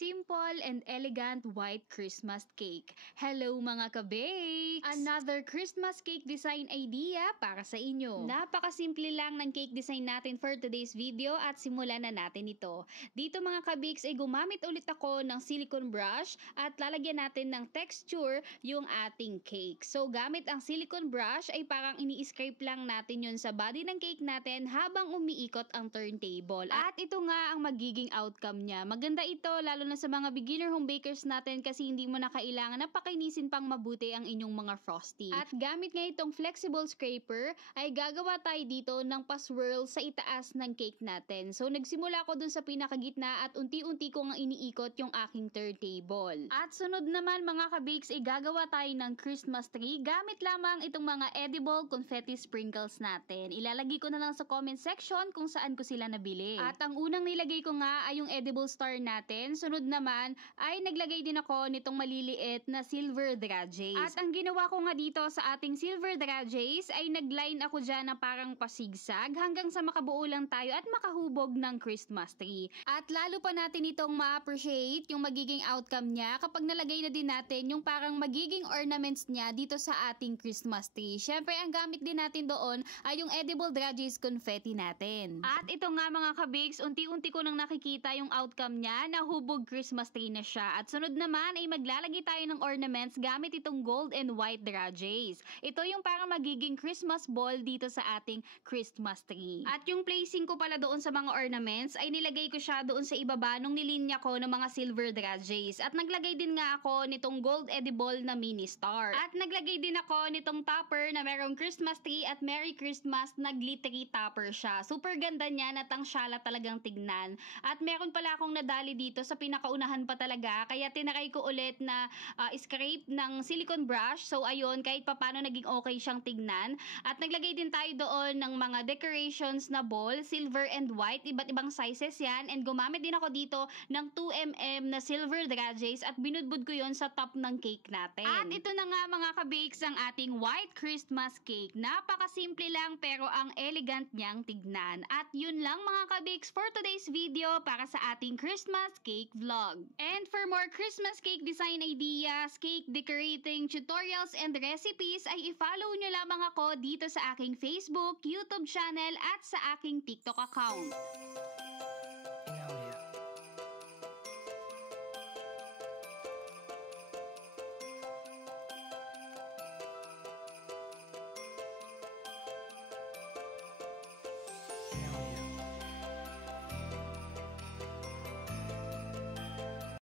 Simple and elegant white Christmas cake. Hello mga ka-bakes! Another Christmas cake design idea para sa inyo. Napakasimple lang ng cake design natin for today's video at simulan na natin ito. Dito mga ka-bakes ay gumamit ulit ako ng silicone brush at lalagyan natin ng texture yung ating cake. So gamit ang silicone brush ay parang ini-scrape lang natin yun sa body ng cake natin habang umiikot ang turntable. At ito nga ang magiging outcome niya. Maganda ito lalo na sa mga beginner home bakers natin kasi hindi mo na kailangan na pakainisin pang mabuti ang inyong mga frosty. At gamit nga itong flexible scraper ay gagawa tayo dito ng pa-swirl sa itaas ng cake natin. So nagsimula ako dun sa pinakagitna at unti-unti ko nga iniikot yung aking turntable. At sunod naman mga ka-bakes ay gagawa tayo ng Christmas tree gamit lamang itong mga edible confetti sprinkles natin. Ilalagay ko na lang sa comment section kung saan ko sila nabili. At ang unang nilagay ko nga ay yung edible star natin. Sunod naman ay naglagay din ako nitong maliliit na silver dragees. At ang ginawa ko nga dito sa ating silver dragees ay nagline ako dyan na parang pasigsag hanggang sa makabuo lang tayo at makahubog ng Christmas tree. At lalo pa natin itong ma-appreciate yung magiging outcome niya kapag nalagay na din natin yung parang magiging ornaments niya dito sa ating Christmas tree. Syempre ang gamit din natin doon ay yung edible dragees confetti natin. At ito nga mga ka-bakes, unti-unti ko nang nakikita yung outcome niya na hubog Christmas tree na siya. At sunod naman ay maglalagay tayo ng ornaments gamit itong gold and white dragees. Ito yung parang magiging Christmas ball dito sa ating Christmas tree. At yung placing ko pala doon sa mga ornaments ay nilagay ko siya doon sa ibaba nung nilinya ko ng mga silver dragees. At naglagay din nga ako nitong gold edible na mini star. At naglagay din ako nitong topper na merong Christmas tree at Merry Christmas na glittery topper siya. Super ganda niya, natangsyala talagang tignan. At meron pala akong nadali dito sa pinakaunahan pa talaga, kaya tinaray ko ulit na scrape ng silicone brush. So ayun, kahit papano naging okay siyang tignan. At naglagay din tayo doon ng mga decorations na ball, silver and white, iba't ibang sizes yan. And gumamit din ako dito ng 2mm na silver dragees at binudbud ko yon sa top ng cake natin. At ito na nga mga ka-bakes ang ating white Christmas cake. Napakasimple lang pero ang elegant niyang tignan. At yun lang mga ka-bakes for today's video para sa ating Christmas cake vlog. And for more Christmas cake design ideas, cake decorating tutorials and recipes ay i-follow nyo lamang ako dito sa aking Facebook, YouTube channel at sa aking TikTok account.